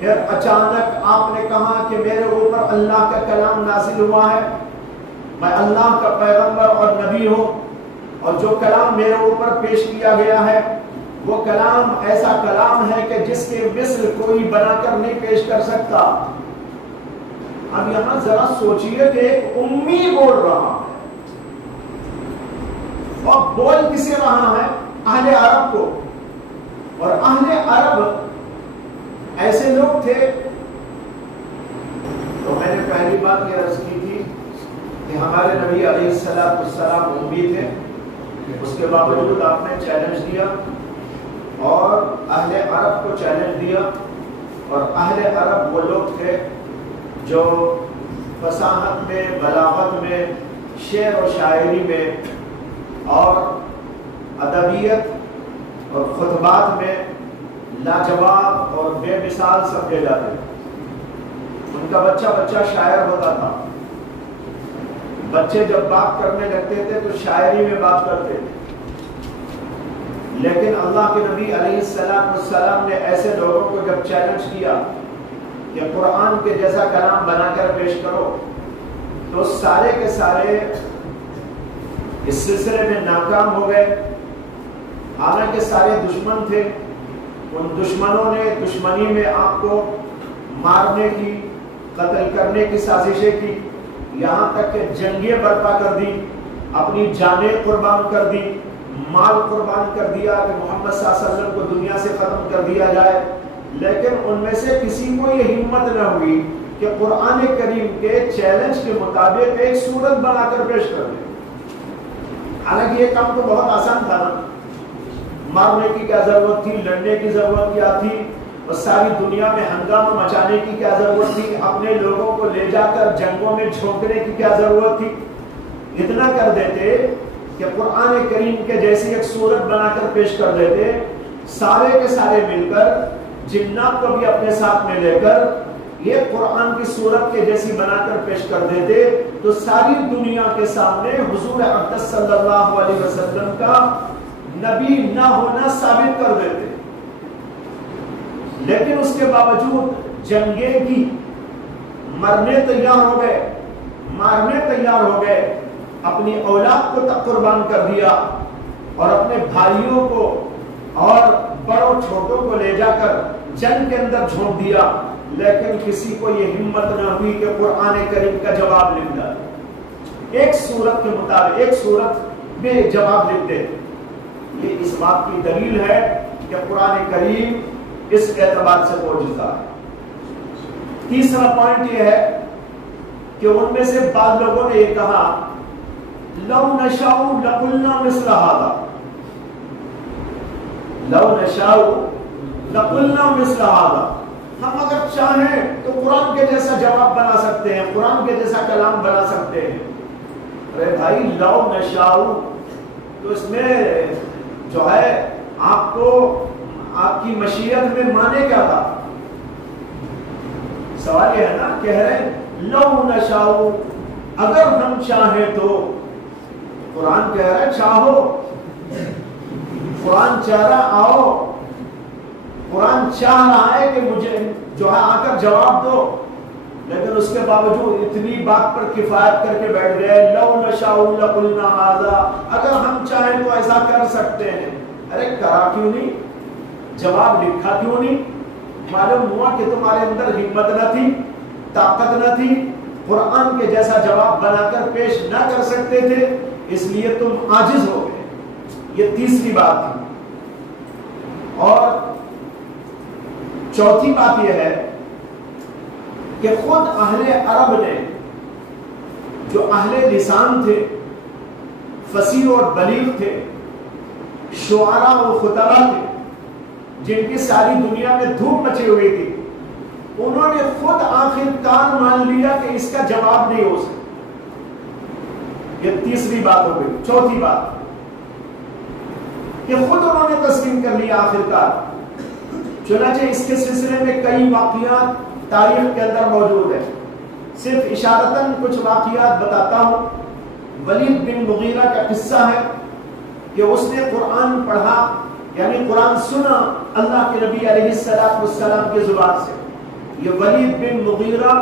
پھر اچانک آپ نے کہا کہ میرے اوپر اللہ کا کلام نازل ہوا ہے، میں اللہ کا پیغمبر اور نبی ہوں، اور جو کلام میرے اوپر پیش کیا گیا ہے وہ کلام ایسا کلام ہے کہ جس کے مثل کوئی بنا کر نہیں پیش کر سکتا۔ اب یہاں ذرا سوچئے کہ ایک امی بول رہا ہے، اور بول کسے رہا ہے؟ اہل عرب کو، اور اہل عرب ایسے لوگ تھے۔ تو میں نے پہلی بات یہ عرض کی تھی کہ ہمارے نبی علیہ السلام امی تھے، اس کے باوجود آپ نے چیلنج دیا اور اہل عرب کو چیلنج دیا، اور اہل عرب وہ لوگ تھے جو فصاحت میں، بلاغت میں، شعر و شاعری میں اور ادبیت اور خطبات میں لاجواب اور بے مثال سمجھے جاتے ہیں۔ ان کا بچہ شاعر ہوتا تھا، بچے جب بات کرنے لگتے تھے تو شاعری میں بات کرتے تھے، لیکن اللہ کے نبی علیہ السلام نے ایسے لوگوں کو جب چیلنج کیا کہ قرآن کے جیسا کلام بنا کر پیش کرو، تو سارے کے سارے اس سلسلے میں ناکام ہو گئے۔ حالانکہ سارے دشمن تھے، ان دشمنوں نے دشمنی میں آپ کو مارنے کی، قتل کرنے کی سازشیں کی، یہاں تک کہ جنگیں برپا کر دی، اپنی جانیں قربان کر دی، مال قربان کر دیا کہ محمد صلی اللہ علیہ وسلم کو دنیا سے ختم کر دیا جائے، لیکن ان میں سے کسی کو یہ ہمت نہ ہوئی کہ قرآن کریم کے چیلنج کے مطابق ایک صورت بنا کر پیش کر دے۔ حالانکہ یہ کام تو بہت آسان تھا نا، مارنے کی کیا ضرورت تھی، لڑنے کی ضرورت کیا تھی، اور ساری دنیا میں ہنگامہ مچانے کی کیا ضرورت تھی، اپنے لوگوں کو لے جا کر جنگوں میں جھونکنے کی کیا ضرورت تھی۔ اتنا کر دیتے کہ قرآن کریم کے جیسی ایک صورت بنا کر پیش کر دیتے، سارے کے سارے مل کر، جنات کو بھی اپنے ساتھ میں لے کر یہ قرآن کی صورت کے جیسی بنا کر پیش کر دیتے، تو ساری دنیا کے سامنے حضور اقدس صلی اللہ علیہ وسلم کا نبی نہ ہونا ثابت کر دیتے۔ لیکن اس کے باوجود جنگیں کی، مرنے تیار ہو گئے، مارنے تیار ہو گئے، اپنی اولاد کو تک قربان کر دیا، اور اپنے بھائیوں کو اور بڑوں چھوٹوں کو لے جا کر جنگ کے اندر جھونک دیا، لیکن کسی کو یہ ہمت نہ ہوئی کہ قرآن کریم کا جواب لکھ دے، ایک صورت کے مطابق ایک صورت میں جواب لکھ دے۔ یہ اس بات کی دلیل ہے کہ قرآن کریم اس اعتبار سے معجزہ ہے۔ تیسرا پوائنٹ یہ ہے کہ ان میں سے بعض لوگوں نے یہ کہا لو نشاء لقلنا مثل هذا، لو نشاء لقلنا مثل هذا، ہم اگر چاہیں تو قرآن کے جیسا جواب بنا سکتے ہیں، قرآن کے جیسا کلام بنا سکتے ہیں۔ ارے بھائی لو نشاء تو اس میں جو ہے آپ کو آپ کی مشیت میں مانے کیا تھا؟ سوال یہ ہے نا، کہہ رہے ہیں لو نشاء، اگر ہم چاہیں تو، قرآن کہہ رہا ہے چاہو، قرآن چاہ رہا آؤ، قرآن چاہ رہا ہے کہ مجھے جو ہے آ کر جواب دو، لیکن اس کے باوجود اتنی بات پر کفایت کر کے بیٹھ گئے، لو نشاء لقلنا ھذا، اگر ہم چاہیں تو ایسا کر سکتے ہیں۔ ارے کرا کیوں نہیں؟ جواب لکھا کیوں نہیں؟ معلوم ہوا کہ تمہارے اندر ہمت نہ تھی، طاقت نہ تھی، قرآن کے جیسا جواب بنا کر پیش نہ کر سکتے تھے، اس لیے تم عاجز ہو گئے۔ یہ تیسری بات تھی۔ اور چوتھی بات یہ ہے کہ خود اہل عرب نے، جو اہل لسان تھے، فصیح اور بلیغ تھے، شعراء و خطباء تھے، جن کی ساری دنیا میں دھوم مچی ہوئی تھی، انہوں نے خود آخر کار مان لیا کہ اس کا جواب نہیں ہو سکتا۔ یہ تیسری بات ہو گئی۔ چوتھی بات کہ خود انہوں نے تسلیم کر لیا آخر کار۔ چنانچہ اس کے سلسلے میں کئی واقعات تاریخ کے اندر موجود ہیں، صرف اشارتاً کچھ واقعات بتاتا ہوں۔ ولید بن مغیرہ کا قصہ ہے کہ اس نے قرآن پڑھا، یعنی قرآن سنا اللہ کے نبی علیہ السلام کی زبان سے، یہ ولید بن مغیرہ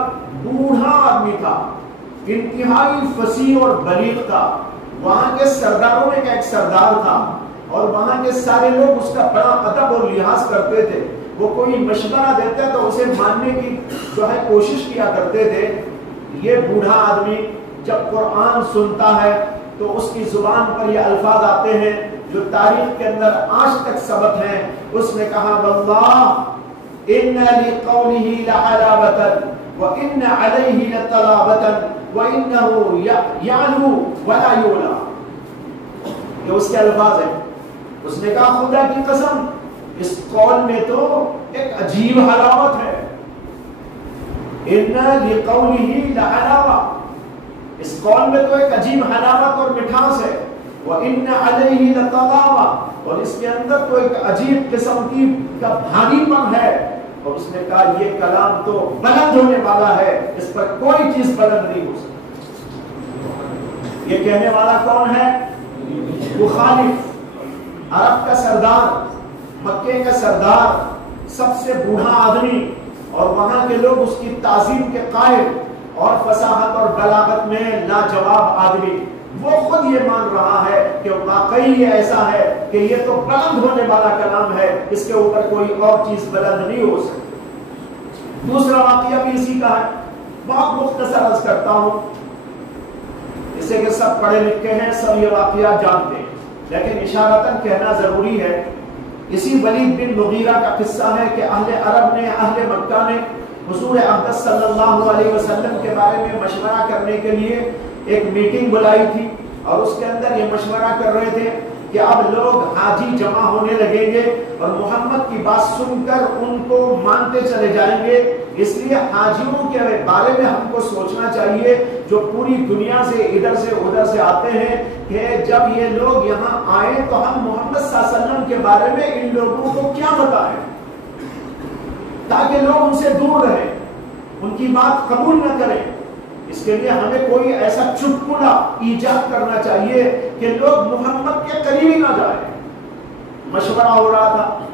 بوڑھا آدمی تھا، انتہائی فصیح اور بلیغ تھا، وہاں کے سرداروں میں ایک سردار تھا، اور وہاں کے سارے لوگ اس کا بڑا ادب اور لحاظ کرتے تھے۔ وہ کوئی مشورہ دیتا تو اسے ماننے کی جو ہے کوشش کیا کرتے تھے۔ یہ بوڑھا آدمی جب قرآن سنتا ہے تو اس کی زبان پر یہ الفاظ آتے ہیں جو تاریخ کے اندر آج تک ثبت ہیں۔ اس نے کہا واللہ ان لقولہ لعلاوۃ وان علیہ لطلاوۃ وانہ یعلو ولا یعلی، یہ اس کے الفاظ ہیں۔ اس نے کہا خدا کی قسم اس قول میں تو ایک عجیب حلاوت ہے، ان لقولہ لعلاوۃ، اس قول میں تو ایک عجیب حلاوت اور مٹھاس ہے، وَإِنَّ عَلَيْهِ لَطَغَاوَةٌ، اور اس کے اندر تو ایک عجیب قسم کی کا بھاری پن ہے۔ اور اس نے کہا یہ کلام تو بلند ہونے والا ہے، اس پر کوئی چیز بلند نہیں ہو سکتی۔ یہ کہنے والا کون ہے؟ مخالف، عرب کا سردار، مکے کا سردار، سب سے بوڑھا آدمی، اور وہاں کے لوگ اس کی تعظیم کے قائل، اور فصاحت اور بلاغت میں لاجواب آدمی، وہ خود یہ مان رہا ہے کہ واقعی یہ ایسا ہے کہ یہ تو بلند ہونے والا کلام ہے، اس کے اوپر کوئی اور چیز بلند نہیں ہو سکتی۔ دوسرا واقعہ بھی اسی کا ہے، بہت مختصر عرض کرتا ہوں، اسے کہ سب پڑھے لکھے ہیں، سب یہ واقعہ جانتے ہیں، لیکن اشارتاً کہنا ضروری ہے۔ اسی ولید بن مغیرہ کا قصہ ہے کہ اہل عرب نے، اہل مکہ نے حضور اقدس صلی اللہ علیہ وسلم کے بارے میں مشورہ کرنے کے لیے ایک میٹنگ بلائی تھی، اور اس کے اندر یہ مشورہ کر رہے تھے کہ اب لوگ حاجی جمع ہونے لگیں گے اور محمد کی بات سن کر ان کو مانتے چلے جائیں گے، اس لیے حاجیوں کے بارے میں ہم کو سوچنا چاہیے جو پوری دنیا سے ادھر سے ادھر سے آتے ہیں، کہ جب یہ لوگ یہاں آئیں تو ہم محمد صلی اللہ علیہ وسلم کے بارے میں ان لوگوں کو کیا بتائیں تاکہ لوگ ان سے دور رہیں، ان کی بات قبول نہ کریں۔ اس کے لیے ہمیں کوئی ایسا چٹکلا ایجاد کرنا چاہیے کہ لوگ محمد کے قریب ہی نہ جائیں۔ مشورہ ہو رہا تھا،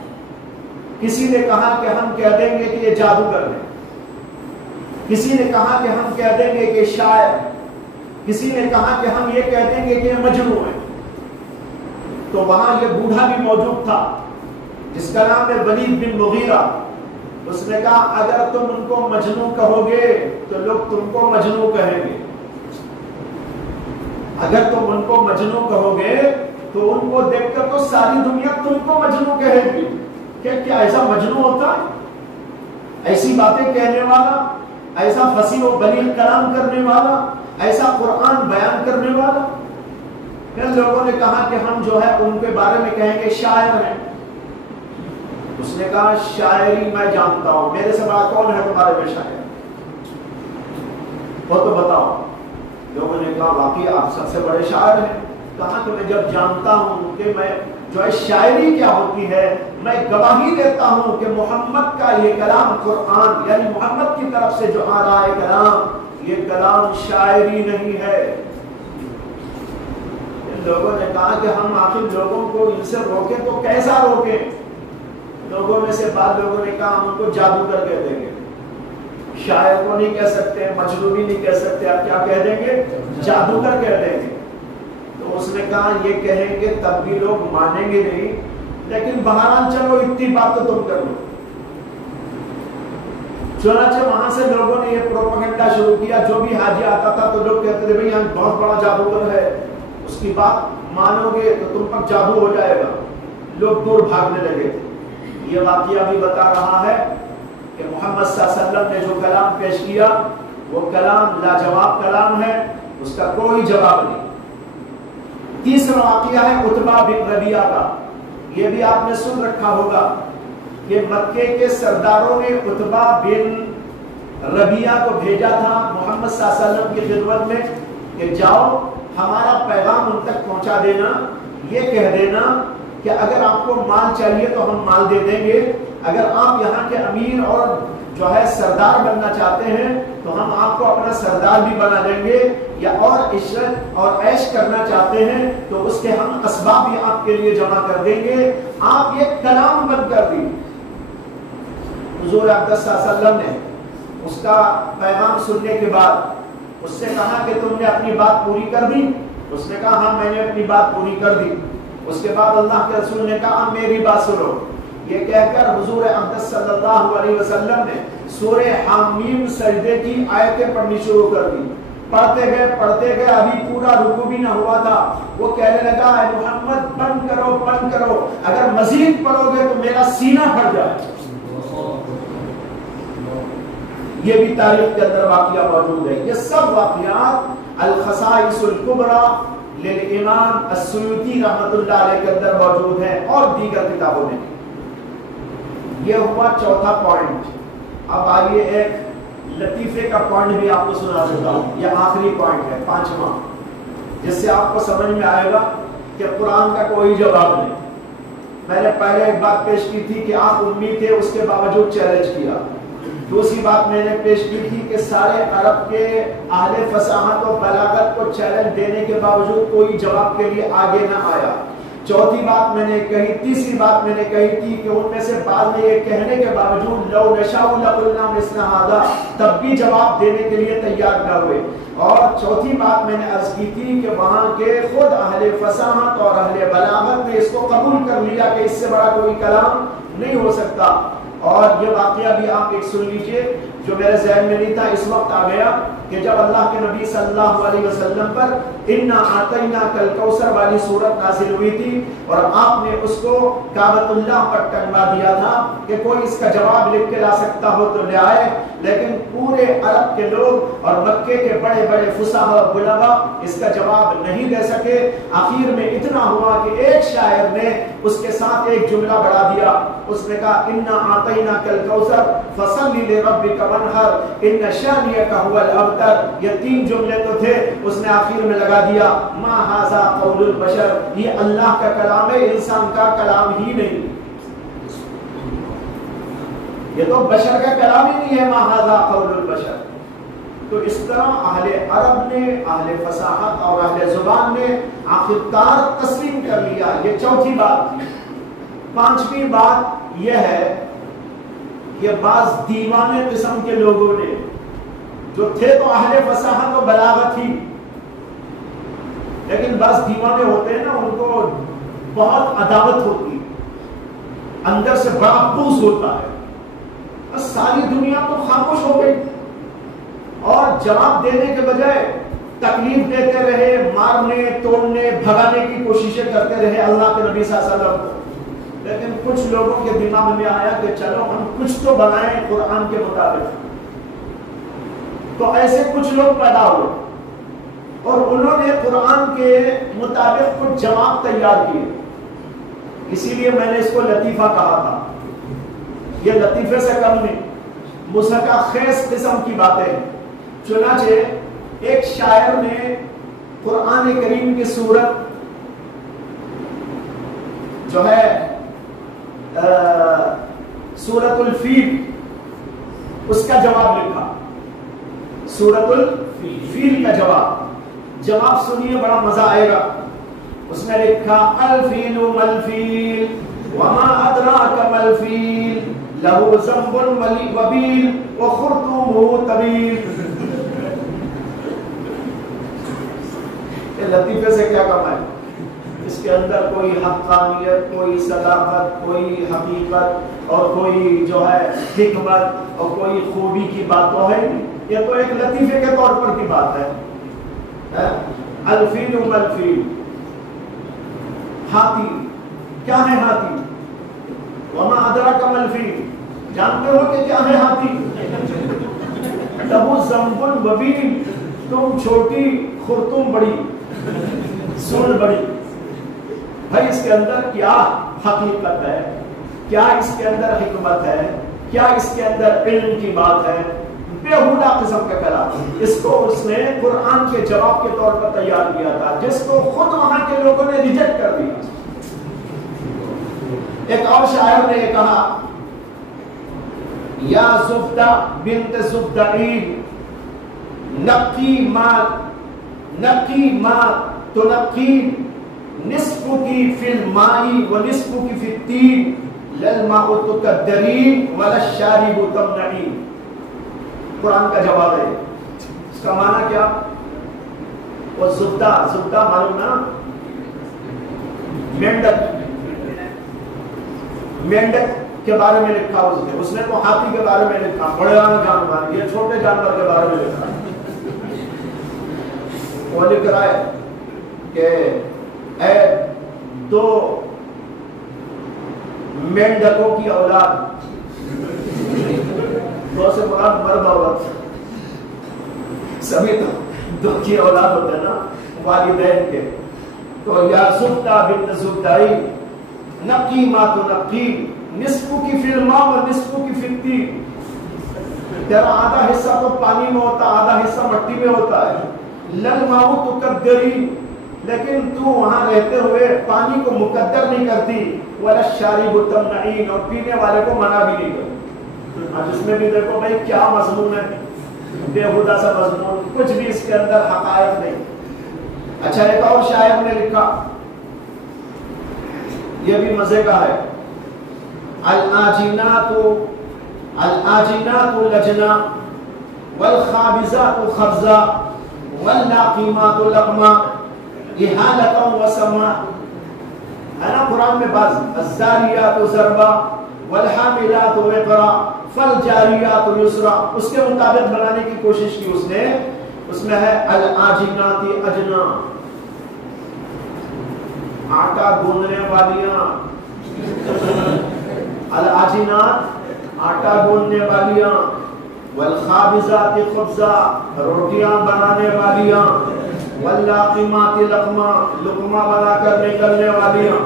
کسی نے کہا کہ ہم کہہ دیں گے کہ یہ جادوگر ہے، کسی نے کہا کہ ہم کہہ دیں گے کہ شاعر، کسی نے کہا کہ ہم یہ کہہ دیں گے کہ یہ مجنون ہے۔ تو وہاں یہ بوڑھا بھی موجود تھا جس کا نام ہے ولید بن مغیرہ۔ اس نے کہا اگر تم ان کو مجنون کہو گے تو لوگ تم کو مجنون کہیں گے، اگر تم ان کو مجنون کہو گے تو ان کو دیکھ کر تو ساری دنیا تم کو مجنون کہے گی کہ کیا ایسا مجنون ہوتا ہے، ایسی باتیں کہنے والا، ایسا فصیح و بلیغ کلام کرنے والا، ایسا قرآن بیان کرنے والا۔ پھر لوگوں نے کہا کہ ہم جو ہے ان کے بارے میں کہیں گے شاعر ہیں۔ اس نے کہا شاعری میں جانتا ہوں، میرے سے بڑا کون ہے تمہارے میں شاعر، وہ تو بتاؤ۔ لوگوں نے کہا واقعی آپ سب سے بڑے شاعر ہیں۔ کہا کہ میں جب جانتا ہوں کہ میں جو ہے شاعری کیا ہوتی ہے، میں گواہی دیتا ہوں کہ محمد کا یہ کلام قرآن یعنی محمد کی طرف سے جو آ رہا ہے کلام، یہ کلام شاعری نہیں ہے۔ لوگوں نے کہا کہ ہم آخر لوگوں کو ان سے روکیں تو کیسا روکیں؟ لوگوں میں سے بعض لوگوں نے کہا ہم ان کو جادوگر کہہ دیں گے، شاعر کو نہیں کہہ سکتے، مجنون نہیں کہہ سکتے، آپ کیا کہہ دیں گے؟ جادوگر کہہ دیں گے۔ تو اس نے کہا یہ کہیں گے تب بھی لوگ مانیں گے نہیں، لیکن بہرحال چلو اتنی بات تو تم کر لو۔ چنانچہ وہاں سے لوگوں نے یہ پروپیگنڈا شروع کیا، جو بھی حاجی آتا تھا تو لوگ کہتے تھے بھئی یہاں بہت بڑا جادوگر ہے، اس کی بات مانو گے تو تم پر جادو ہو جائے گا۔ لوگ دور بھاگنے لگے۔ یہ واقعہ بھی بتا رہا ہے کہ محمد صلی اللہ علیہ وسلم نے جو کلام پیش کیا وہ کلام لاجواب کلام ہے، اس کا کوئی جواب نہیں۔ تیسرا واقعہ ہے عتبہ بن ربیعہ کا، یہ بھی آپ نے سن رکھا ہوگا کہ مکے کے سرداروں نے عتبہ بن ربیعہ کو بھیجا تھا محمد صلی اللہ علیہ وسلم کی خدمت میں کہ جاؤ ہمارا پیغام ان تک پہنچا دینا، یہ کہہ دینا کہ اگر آپ کو مال چاہیے تو ہم مال دے دیں گے، اگر آپ یہاں کے امیر اور جو ہے سردار بننا چاہتے ہیں تو ہم آپ کو اپنا سردار بھی بنا دیں گے، یا اور عشرت اور عیش کرنا چاہتے ہیں تو اس کے ہم اسباب بھی آپ کے لیے جمع کر دیں گے، آپ یہ کلام بند کر دی۔ حضور اقدس صلی اللہ علیہ وسلم نے اس کا پیغام سننے کے بعد اس سے کہا کہ تم نے اپنی بات پوری کر دی؟ اس نے کہا ہاں میں نے اپنی بات پوری کر دی۔ اس کے بعد اللہ کے رسول نے کہا میری بات سنو، یہ کہہ کر حضور اقدس صلی اللہ علیہ وسلم نے سورہ حامیم سجدے کی آیتیں پڑھنی شروع کر دی۔ پڑھتے گئے ابھی پورا رکوع بھی نہ ہوا تھا، وہ کہنے لگا اے محمد بند کرو، اگر مزید پڑھو گے تو میرا سینہ پھٹ جائے۔ یہ بھی تاریخ کے اندر واقعہ موجود ہے۔ یہ سب واقعات الخصائص الکبریٰ للامام السیوطی رحمۃ اللہ علیہ کے اندر موجود ہیں اور دیگر کتابوں میں۔ یہ ہوا چوتھا پوائنٹ۔ اب آئیے ایک لطیفے کا پوائنٹ بھی آپ کو سنا دیتا ہوں، یہ آخری پوائنٹ ہے، پانچواں، جس سے آپ کو سمجھ میں آئے گا کہ قرآن کا کوئی جواب نہیں۔ میں نے پہلے ایک بات پیش کی تھی کہ آپ امید تھے، اس کے باوجود چیلنج کیا۔ دوسری بات میں نے پیش کی تھی کہ سارے عرب کے اہل فصاحت و بلاغت کو چیلنج دینے کے باوجود کوئی جواب کے لیے آگے نہ آیا۔ چوتھی بات میں نے کہی، تیسری بات میں نے کہی تھی کہ ان میں سے بعض نے یہ کہنے کے باوجود لو نشاء لقلنا مثل ھذا، تب بھی جواب دینے کے لیے تیار نہ ہوئے۔ اور چوتھی بات میں نے عرض کی تھی کہ وہاں کے خود اہل فصاحت اور اہل بلاغت نے اس کو قبول کر لیا کہ اس سے بڑا کوئی کلام نہیں ہو سکتا۔ اور یہ واقعہ بھی آپ ایک سن لیجئے جو میرے ذہن میں نہیں تھا، اس وقت آ گیا کہ جب اللہ کے نبی صلی اللہ علیہ وسلم پر انا اعطیناک الکوثر والی سورت نازل ہوئی تھی اور آپ نے اس کو کعبۃ اللہ پر ٹنگوا دیا تھا کہ کوئی اس کا جواب لکھ کے لا سکتا ہو تو لے آئے، لیکن پورے عرب کے لوگ اور مکے کے بڑے بڑے فصحاء و بلغاء اس کا جواب نہیں دے سکے۔ آخر میں اتنا ہوا کہ ایک شاعر نے اس کے ساتھ ایک جملہ بڑھا دیا، اس نے کہا انا اعطیناک الکوثر فصل لربک وانحر ان شانئک هو الابتر۔ یہ تین جملے تو تھے، اس نے آخر میں لگا دیا ما ھذا قول البشر، یہ اللہ کا کلام ہے، انسان کا کلام ہی نہیں، یہ تو بشر کا کلام ہی نہیں ہے، ما ھذا قول البشر۔ تو اس طرح اہل عرب نے، اہل فصاحت اور اہل زبان نے آخرکار تسلیم کر لیا۔ یہ چوتھی بات تھی۔ پانچویں بات یہ ہے کہ بعض دیوانے قسم کے لوگوں نے جو تھے تو اہل فصاحت و بلاغت ہی، لیکن بعض دیوانے ہوتے ہیں نا، ان کو بہت عداوت ہوتی، اندر سے بڑا بغض ہوتا ہے، بس ساری دنیا تو خاموش ہو گئی اور جواب دینے کے بجائے تکلیف دیتے رہے، مارنے توڑنے بھگانے کی کوششیں کرتے رہے اللہ کے نبی صلی اللہ علیہ وسلم کو۔ لیکن کچھ لوگوں کے دماغ میں آیا کہ چلو ہم کچھ تو بنائیں قرآن کے مطابق، تو ایسے کچھ لوگ پیدا ہوئے اور انہوں نے قرآن کے مطابق کچھ جواب تیار کیے۔ اسی لیے میں نے اس کو لطیفہ کہا تھا، یہ لطیفے سے کم نہیں، مضحکہ خیز قسم کی باتیں ہیں۔ چنانچہ ایک شاعر نے قرآن کریم کی سورت جو ہے سورۃ الفیل، اس کا جواب لکھا، سورۃ الفیل کا جواب سنیے، بڑا مزہ آئے گا۔ اس نے لکھا الفیل ملفیل وما ادراک ملفیل لہو ذنب وبیل وخرطومہ طویل۔ یہ لطیفے سے کیا کم ہے؟ اس کے اندر کوئی حقانیت، کوئی صداقت، کوئی حقیقت اور کوئی جو ہے حکمت اور کوئی خوبی کی بات تو ہے نہیں، یہ تو ایک لطیفے کے طور پر کی بات ہے۔ الفیل ملفیل، ہاتھی، کیا ہے ہاتھی؟ وما ادراک ملفیل، جانتے ہو کہ کیا ہے ہاتھی؟ لہو ذنب وبیل، تم چھوٹی خرطوم بڑی، سن بڑی۔ بھائی اس کے اندر کیا حقیقت ہے، کیا اس کے اندر حکمت ہے، کیا اس کے اندر علم کی بات ہے؟ بےہودہ قسم کا کلام، اس کو اس نے قرآن کے جواب کے طور پر تیار کیا تھا، جس کو خود وہاں کے لوگوں نے ریجیکٹ کر دیا۔ ایک اور شاعر نے کہا یا زبدہ بنت زبدعین نقی ما تنقین نصف کی فی المائی و نصف کی فی التین للماء تقدرین وللشارب تمنعین۔ قرآن کا جواب ہے. اس کا معنی کیا؟ وہ زبدہ معلوم نا، مینڈک کے بارے میں لکھا اس نے تو ہاتھی کے بارے میں لکھا، بڑے جانور، یہ چھوٹے جانور کے بارے میں لکھا. وہ لکھ رہا ہے کہ اے دو مینڈکوں کی اولاد، دو سے مراد مرد عورت، سبھی تو دو کی اولاد ہوتے ہیں نا والدین کے. تو یا زبدہ بنت زبدائی نقی ما تنقی نصفو کی فی الماء و نصفو کی فی الطین. تیرا آدھا حصہ تو پانی میں ہوتا، آدھا حصہ مٹی میں ہوتا ہے. للماء تقدری، لیکن تو وہاں رہتے ہوئے پانی کو مقدر نہیں کرتی. ولا الشارب تمنعین، اور پینے والے کو منع بھی نہیں کرتی. آج اس میں بھی دیکھو بھائی کیا مضمون ہے، بےہودہ سا مضمون، کچھ بھی اس کے اندر حقائق نہیں. اچھا ایک اور شاعر نے لکھا، یہ بھی مزے کا ہے. العاجنات لجنا والخابزات خبزا واللاقیمات لقما احالتا وسما. ہے نا قرآن میں بعض الزاریات ضربا والحاملات وقرا فالجاریات یسرا، اس کے مطابق بنانے کی کوشش کی اس نے. اس میں ہے العاجنات اجنا، آٹا گوندنے والیاں، العاجنات آٹا گوندنے والیاں، والخابزات خبزا روٹیاں بنانے والیاں، واللاقمات لقما لقمہ بنا کر نکلنے والیاں.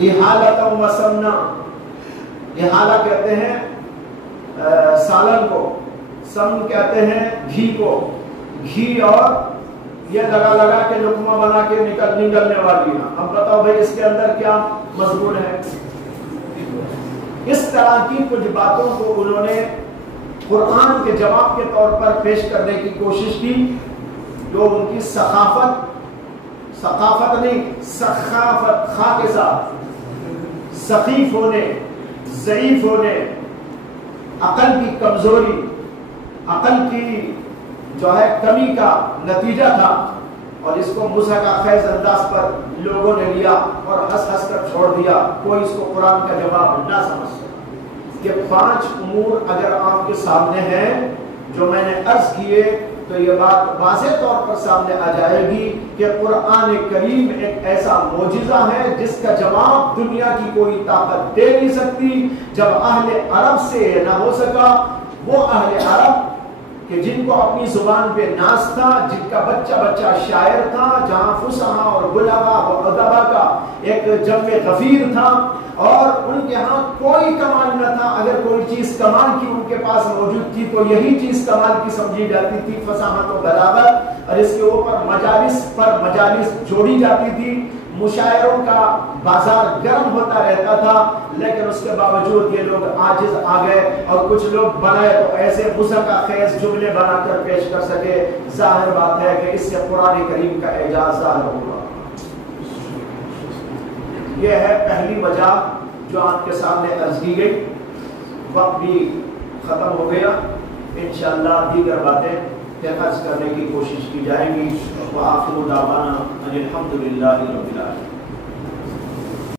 احالتا وسمنا، احالہ کہتے ہیں سالن کو، سمن کہتے ہیں گھی کو، گھی اور یہ لگا کے لقمہ بنا کے نکلنے والی ہیں. اب بتاؤ بھائی اس کے اندر کیا مضمون ہے؟ اس طرح کی کچھ باتوں کو انہوں نے قرآن کے جواب کے طور پر پیش کرنے کی کوشش کی، جو ان کی ثقافت نہیں، سخافت، خا کے ساتھ، سخیف ہونے، ضعیف ہونے، عقل کی کمزوری، عقل کی جو ہے کمی کا نتیجہ تھا. اور اس کو مزاح کا خیز انداز پر لوگوں نے لیا اور ہنس کر چھوڑ دیا. کوئی اس کو قرآن کا جواب نہ سمجھ سکا. یہ 5 امور اگر آپ کے سامنے ہیں جو میں نے عرض کیے تو یہ بات واضح طور پر سامنے آ جائے گی کہ قرآن کریم ایک ایسا معجزہ ہے جس کا جواب دنیا کی کوئی طاقت دے نہیں سکتی. جب اہل عرب سے نہ ہو سکا، وہ اہل عرب کہ جن کو اپنی زبان پہ ناز تھا، جن کا بچہ شاعر تھا، جہاں فصحا اور بلغا اور ادبا کا ایک جمع غفیر تھا، اور ان کے ہاں کوئی کمال نہ تھا. اگر کوئی چیز کمال کی ان کے پاس موجود تھی تو یہی چیز کمال کی سمجھی جاتی تھی، فصاحت و بلاغت، اور اس کے اوپر مجالس پر مجالس جوڑی جاتی تھی. مشاعروں کا بازار گرم ہوتا رہتا تھا، لیکن اس کے باوجود یہ لوگ عاجز آ گئے اور کچھ لوگ بنائے تو ایسے مزاح کا خیز جملے بنا کر پیش کر سکے. ظاہر بات ہے کہ اس سے قرآن کریم کا اعجاز ظاہر ہوگا. یہ ہے پہلی وجہ جو آپ کے سامنے عرض کی گئی. وقت بھی ختم ہو گیا، انشاءاللہ دیگر باتیں عرض کرنے کی کوشش کی جائیں گی. وآخر دعوانا ان الحمدللہ رب العالمین.